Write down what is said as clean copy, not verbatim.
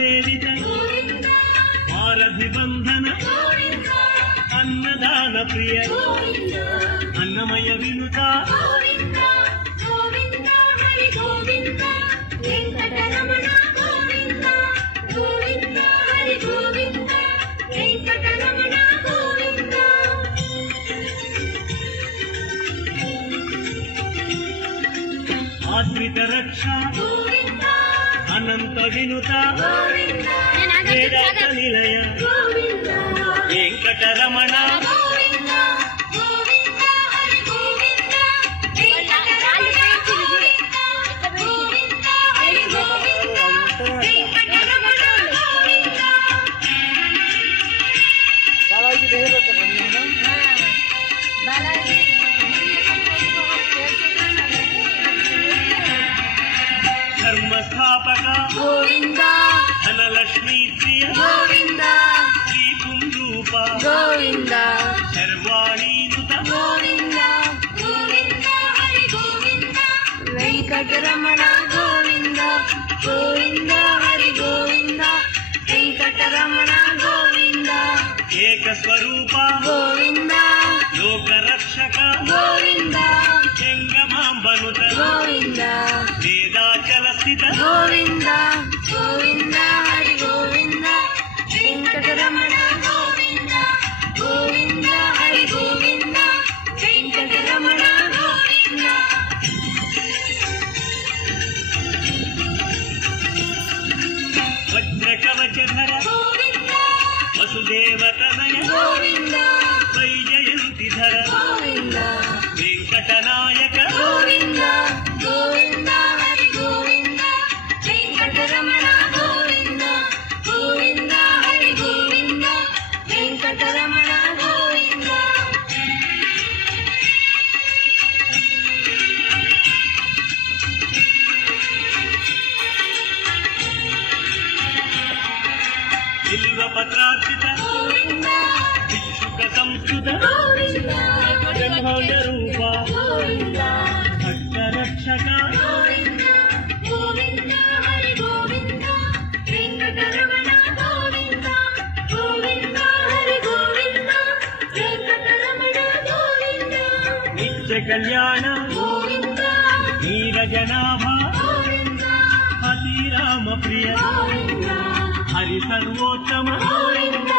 సేవిత వారధిబంధన అన్నదాన ప్రియ అన్నమయ వినుత ఆశ్రిత రక్ష అనంత వినుత వేదాంత నిలయ వెంకటరమణ ధర్మస్థాపక గోవింద ధనలక్ష్మీ ప్రియ గోవింద శ్రీ పుంరూప గోవింద శర్వాణీనుత గోవింద గోవింద హరి గోవింద వెంకటరమణ గోవింద గోవింద హరి గోవింద వెంకటరమణ గోవింద ఏకస్వరూప గోవింద లోకరక్షక గోవింద జంగమాంబనుత గోవింద వేదాచల స్థిత గోవింద గోవింద హరి గోవింద వెంకటరమణ గోవింద గోవింద హరి గోవింద వెంకటరమణ గోవింద వజ్రకవచధర గోవింద వసుదేవతనయ గోవింద వైజయంతిధర గోవింద వెంకటనాయక గోవింద గోవింద హరి గోవింద వెంకటరమణ గోవింద గోవింద హరి గోవింద వెంకటరమణ గోవింద బిల్వపత్రార్చిత గోవింద భిక్షుక సంస్కృత గోవింద బ్రహ్మాండ రూప గోవింద భక్తరక్షక గోవింద గోవింద హరి గోవింద వెంకటరమణ గోవింద గోవింద హరి గోవింద వెంకటరమణ గోవింద నిత్య కళ్యాణ గోవింద నీరజనాభ గోవింద హరిరామ ప్రియ గోవింద హరి సర్వోత్తమ గోవింద